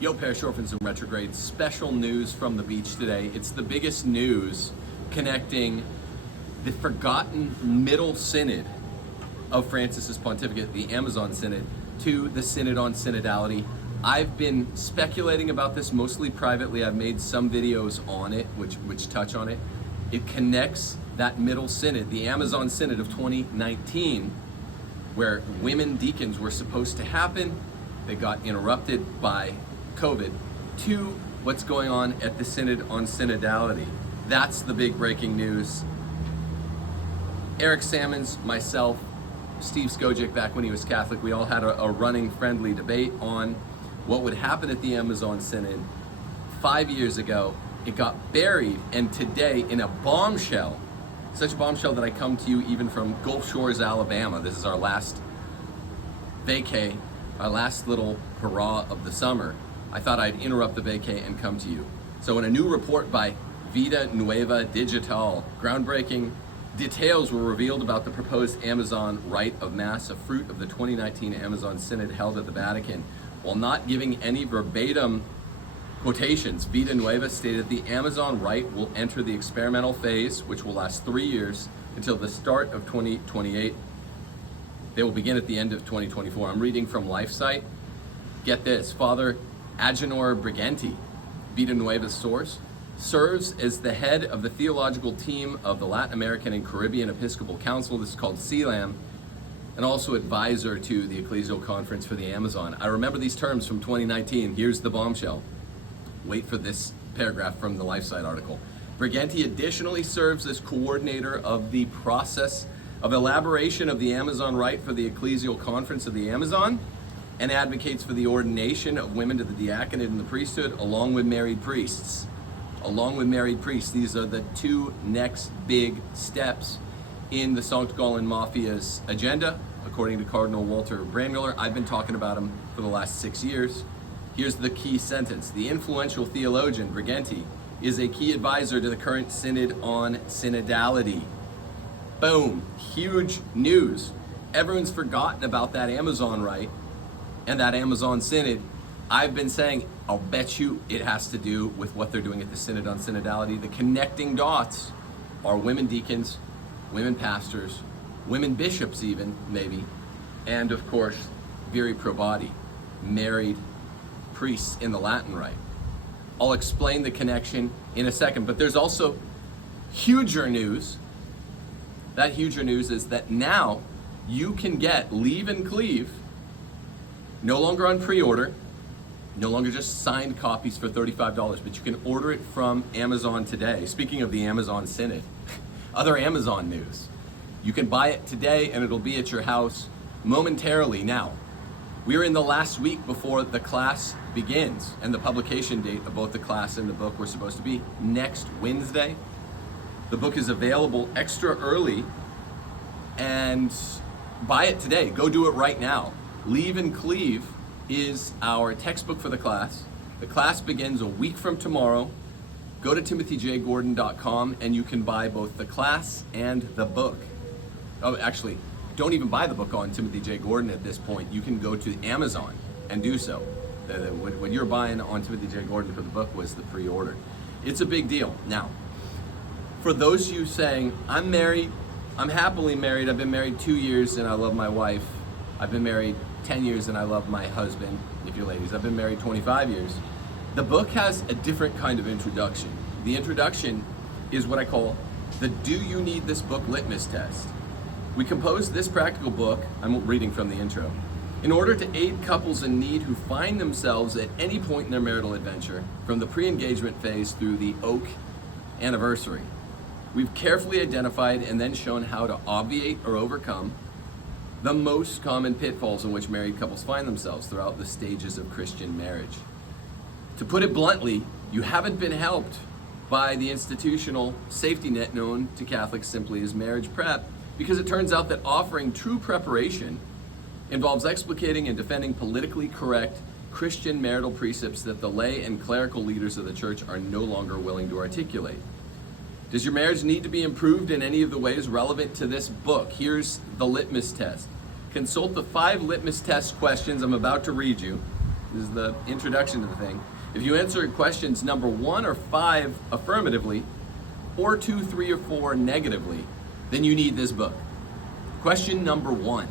Yo, parish orphans and retrogrades, special news from the beach today. It's the biggest news connecting the forgotten middle synod of Francis's pontificate, the Amazon Synod, to the Synod on Synodality. I've been speculating about this mostly privately. I've made some videos on it which touch on it. It connects that middle synod, the Amazon Synod of 2019, where women deacons were supposed to happen. They got interrupted by COVID, to what's going on at the Synod on Synodality. That's the big breaking news. Eric Sammons, myself, Steve Skojic, back when he was Catholic, we all had a running friendly debate on what would happen at the Amazon Synod. 5 years ago, it got buried, and today, in a bombshell, such a bombshell that I come to you even from Gulf Shores, Alabama. This is our last vacay, our last little hurrah of the summer. I thought I'd interrupt the vacay and come to you. So in a new report by Vida Nueva Digital, groundbreaking details were revealed about the proposed Amazon rite of Mass, a fruit of the 2019 Amazon Synod held at the Vatican. While not giving any verbatim quotations, Vida Nueva stated the Amazon rite will enter the experimental phase, which will last 3 years until the start of 2028. They will begin at the end of 2024. I'm reading from LifeSite. Get this, Father Agenor Briganti, Vida Nueva's source, serves as the head of the theological team of the Latin American and Caribbean Episcopal Council, this is called CELAM, and also advisor to the Ecclesial Conference for the Amazon. I remember these terms from 2019. Here's the bombshell. Wait for this paragraph from the LifeSite article. Briganti additionally serves as coordinator of the process of elaboration of the Amazon rite for the Ecclesial Conference of the Amazon, and advocates for the ordination of women to the diaconate and the priesthood along with married priests. Along with married priests, these are the two next big steps in the Sankt Gallen Mafia's agenda, according to Cardinal Walter Brandmüller. I've been talking about him for the last 6 years. Here's the key sentence. The influential theologian, Briganti, is a key advisor to the current Synod on Synodality. Boom, huge news. Everyone's forgotten about that Amazon rite and that Amazon Synod. I've been saying, I'll bet you it has to do with what they're doing at the Synod on Synodality. The connecting dots are women deacons, women pastors, women bishops even, maybe, and of course, viri probati, married priests in the Latin rite. I'll explain the connection in a second, but there's also huger news. That huger news is that now you can get Leave and Cleave, no longer on pre-order, no longer just signed copies for $35, but you can order it from Amazon today. Speaking of the Amazon Synod, other Amazon news. You can buy it today and it'll be at your house momentarily. Now, we're in the last week before the class begins, and the publication date of both the class and the book were supposed to be next Wednesday. The book is available extra early, and buy it today. Go do it right now. Leave and Cleave is our textbook for the class. The class begins a week from tomorrow. Go to timothyjgordon.com and you can buy both the class and the book. Oh, actually, don't even buy the book on Timothy J. Gordon at this point. You can go to Amazon and do so. What you're buying on Timothy J. Gordon for the book was the pre-order. It's a big deal. Now, for those of you saying, I'm married, I'm happily married, I've been married 2 years and I love my wife. I've been married 10 years and I love my husband, if you're ladies. I've been married 25 years. The book has a different kind of introduction. The introduction is what I call the Do You Need This Book litmus test. We composed this practical book, I'm reading from the intro, in order to aid couples in need who find themselves at any point in their marital adventure, from the pre-engagement phase through the oak anniversary. We've carefully identified and then shown how to obviate or overcome the most common pitfalls in which married couples find themselves throughout the stages of Christian marriage. To put it bluntly, you haven't been helped by the institutional safety net known to Catholics simply as marriage prep, because it turns out that offering true preparation involves explicating and defending politically correct Christian marital precepts that the lay and clerical leaders of the church are no longer willing to articulate. Does your marriage need to be improved in any of the ways relevant to this book? Here's the litmus test. Consult the 5 litmus test questions I'm about to read you This is the introduction to the thing. If you answer questions number 1 or 5 affirmatively, or 2, 3, or 4 negatively, then you need this book. Question number 1.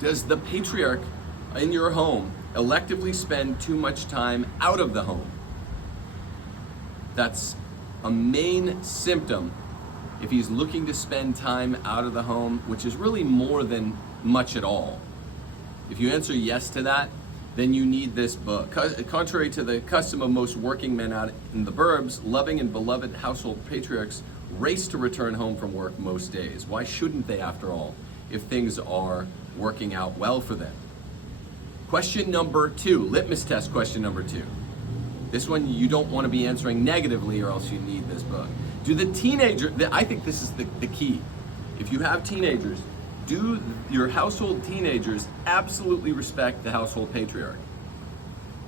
Does the patriarch in your home electively spend too much time out of the home? That's a main symptom if he's looking to spend time out of the home, which is really more than much at all. If you answer yes to that, then you need this book. Contrary to the custom of most working men out in the burbs, loving and beloved household patriarchs race to return home from work most days. Why shouldn't they, after all, if things are working out well for them? Question number 2, litmus test question number 2. This one you don't want to be answering negatively, or else you need this book. Do the teenager, I think this is the key. If you have teenagers, do your household teenagers absolutely respect the household patriarch?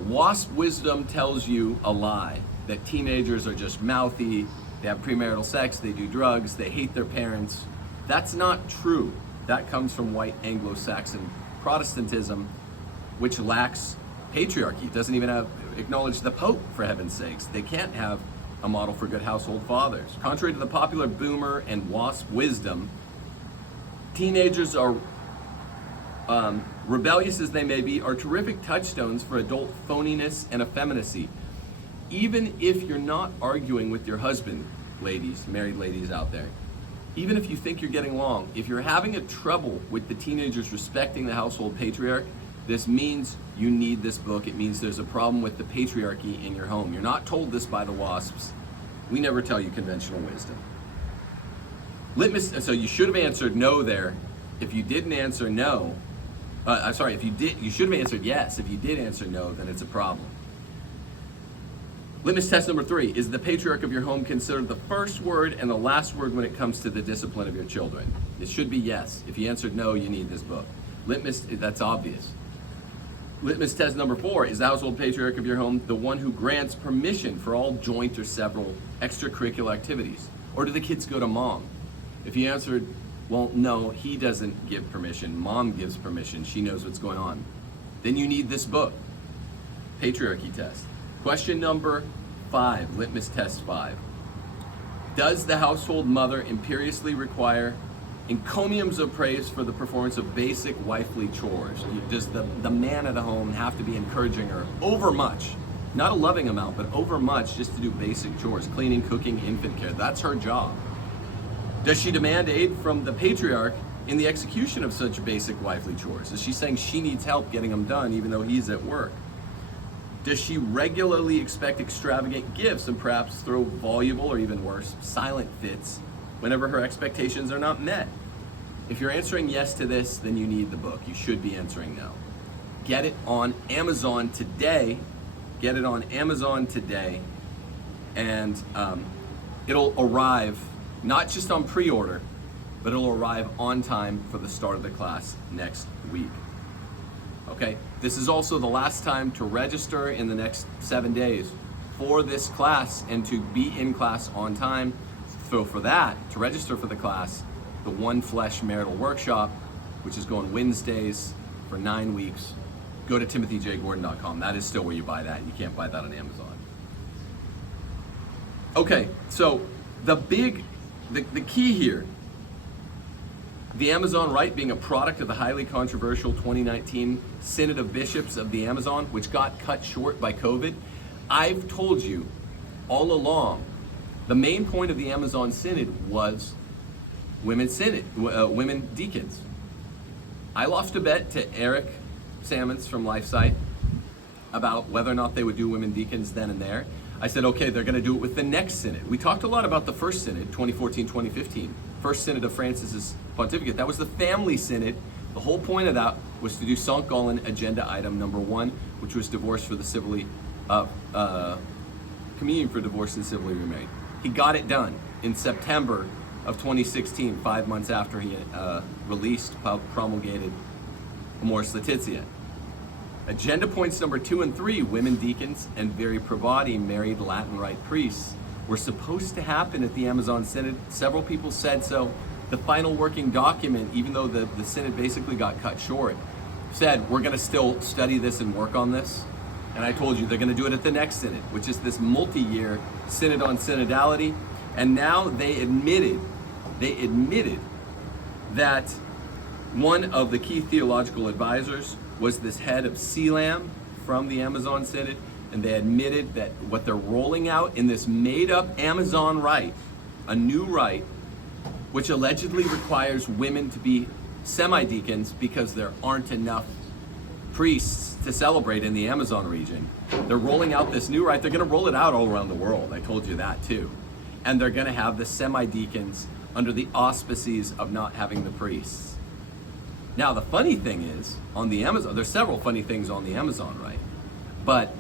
WASP wisdom tells you a lie, that teenagers are just mouthy, they have premarital sex, they do drugs, they hate their parents. That's not true. That comes from white Anglo-Saxon Protestantism, which lacks patriarchy. It doesn't even acknowledge the Pope, for heaven's sakes. They can't have a model for good household fathers. Contrary to the popular boomer and WASP wisdom, teenagers are, rebellious as they may be, are terrific touchstones for adult phoniness and effeminacy. Even if you're not arguing with your husband, ladies, married ladies out there, even if you think you're getting along, if you're having a trouble with the teenagers respecting the household patriarch, this means you need this book. It means there's a problem with the patriarchy in your home. You're not told this by the WASPs. We never tell you conventional wisdom. So you should have answered no there. If you didn't answer no, if you did, you should have answered yes. If you did answer no, then it's a problem. Litmus test number 3, is the patriarch of your home considered the first word and the last word when it comes to the discipline of your children? It should be yes. If you answered no, you need this book. That's obvious. Litmus test number 4, is the household patriarch of your home the one who grants permission for all joint or several extracurricular activities? Or do the kids go to mom? If you answered, well, no, he doesn't give permission, mom gives permission, she knows what's going on, then you need this book. Patriarchy test. Question number 5, litmus test 5. Does the household mother imperiously require encomiums of praise for the performance of basic wifely chores? Does the man of the home have to be encouraging her overmuch? Not a loving amount, but overmuch, just to do basic chores, cleaning, cooking, infant care. That's her job. Does she demand aid from the patriarch in the execution of such basic wifely chores? Is she saying she needs help getting them done even though he's at work? Does she regularly expect extravagant gifts and perhaps throw voluble, or even worse, silent fits whenever her expectations are not met? If you're answering yes to this, then you need the book. You should be answering no. Get it on Amazon today. Get it on Amazon today. And it'll arrive not just on pre-order, but it'll arrive on time for the start of the class next week. Okay, this is also the last time to register in the next 7 days for this class and to be in class on time. So for that, to register for the class, the One Flesh Marital Workshop, which is going Wednesdays for 9 weeks, go to timothyjgordon.com. That is still where you buy that. You can't buy that on Amazon. Okay, so the key here, the Amazon Rite being a product of the highly controversial 2019 Synod of Bishops of the Amazon, which got cut short by COVID. I've told you all along, the main point of the Amazon Synod was women deacons. I lost a bet to Eric Sammons from LifeSite about whether or not they would do women deacons then and there. I said, okay, they're going to do it with the next Synod. We talked a lot about the first Synod, 2014-2015, first Synod of Francis's pontificate. That was the family Synod. The whole point of that was to do St. Gallen agenda item number 1, which was divorce for the civilly, communion for divorced and civilly remarried. He got it done in September of 2016, 5 months after he promulgated Amoris Laetitia. Agenda points number 2 and 3, women deacons and veri privati, married Latin Rite priests, were supposed to happen at the Amazon Synod. Several people said so. The final working document, even though the Synod basically got cut short, said we're going to still study this and work on this. And I told you they're going to do it at the next synod, which is this multi-year synod on synodality. And now they admitted that one of the key theological advisors was this head of CLAM from the Amazon Synod, and they admitted that what they're rolling out in this made-up Amazon rite, a new rite, which allegedly requires women to be semi-deacons because there aren't enough priests to celebrate in the Amazon region. They're rolling out this new rite. They're going to roll it out all around the world. I told you that too. And they're going to have the semi-deacons under the auspices of not having the priests. Now, the funny thing is, on the Amazon, there's several funny things on the Amazon rite, but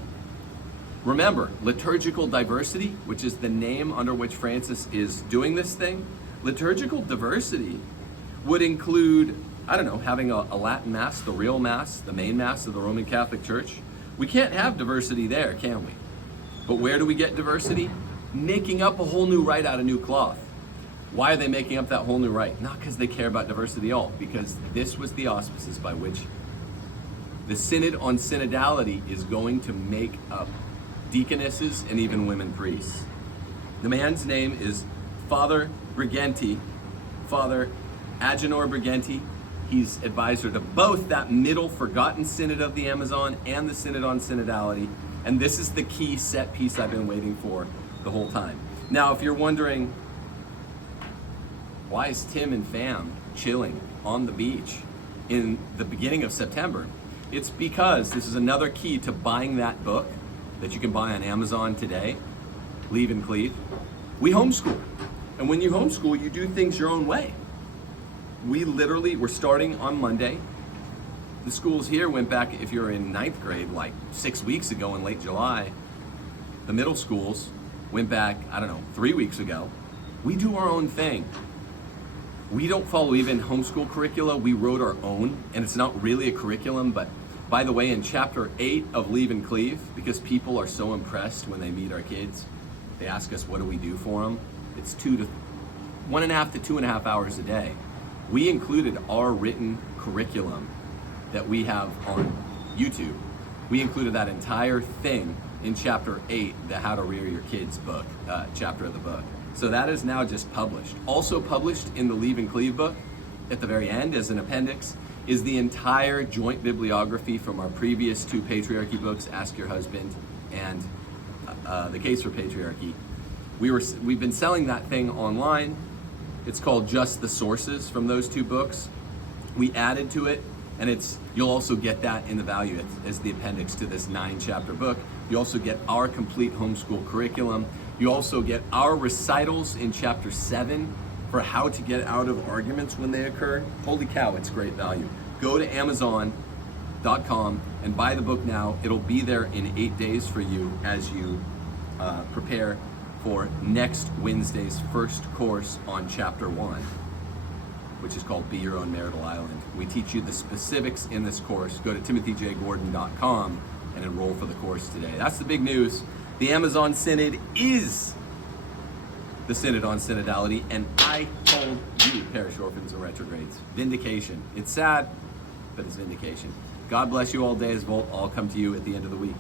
remember, liturgical diversity, which is the name under which Francis is doing this thing, liturgical diversity would include, I don't know, having a Latin Mass, the real Mass, the main Mass of the Roman Catholic Church. We can't have diversity there, can we? But where do we get diversity? Making up a whole new rite out of new cloth. Why are they making up that whole new rite? Not because they care about diversity at all, because this was the auspices by which the Synod on Synodality is going to make up deaconesses and even women priests. The man's name is Father Briganti, Father Agenor Briganti. He's advisor to both that middle forgotten Synod of the Amazon and the Synod on Synodality. And this is the key set piece I've been waiting for the whole time. Now, if you're wondering, why is Tim and fam chilling on the beach in the beginning of September? It's because this is another key to buying that book that you can buy on Amazon today, Leave and Cleave. We homeschool. And when you homeschool, you do things your own way. We're starting on Monday. The schools here went back, if you're in 9th grade, like 6 weeks ago in late July. The middle schools went back, 3 weeks ago. We do our own thing. We don't follow even homeschool curricula. We wrote our own, and it's not really a curriculum, but by the way, in chapter 8 of Leave and Cleave, because people are so impressed when they meet our kids, they ask us what do we do for them. It's 1.5 to 2.5 hours a day. We included our written curriculum that we have on YouTube. We included that entire thing in chapter 8, the How to Rear Your Kids book, chapter of the book. So that is now just published. Also published in the Leave and Cleave book, at the very end as an appendix, is the entire joint bibliography from our previous 2 patriarchy books, Ask Your Husband and The Case for Patriarchy. We've been selling that thing online. It's called Just the Sources from those 2 books. We added to it, and you'll also get that in the value as the appendix to this 9-chapter book. You also get our complete homeschool curriculum. You also get our recitals in chapter 7 for how to get out of arguments when they occur. Holy cow, it's great value. Go to Amazon.com and buy the book now. It'll be there in 8 days for you as you prepare for next Wednesday's first course on chapter 1, which is called Be Your Own Marital Island. We teach you the specifics in this course. Go to timothyjgordon.com and enroll for the course today. That's the big news. The Amazon Synod is the Synod on Synodality, and I told you, parish orphans and retrogrades, vindication. It's sad, but it's vindication. God bless you all day as Volt. I'll come to you at the end of the week.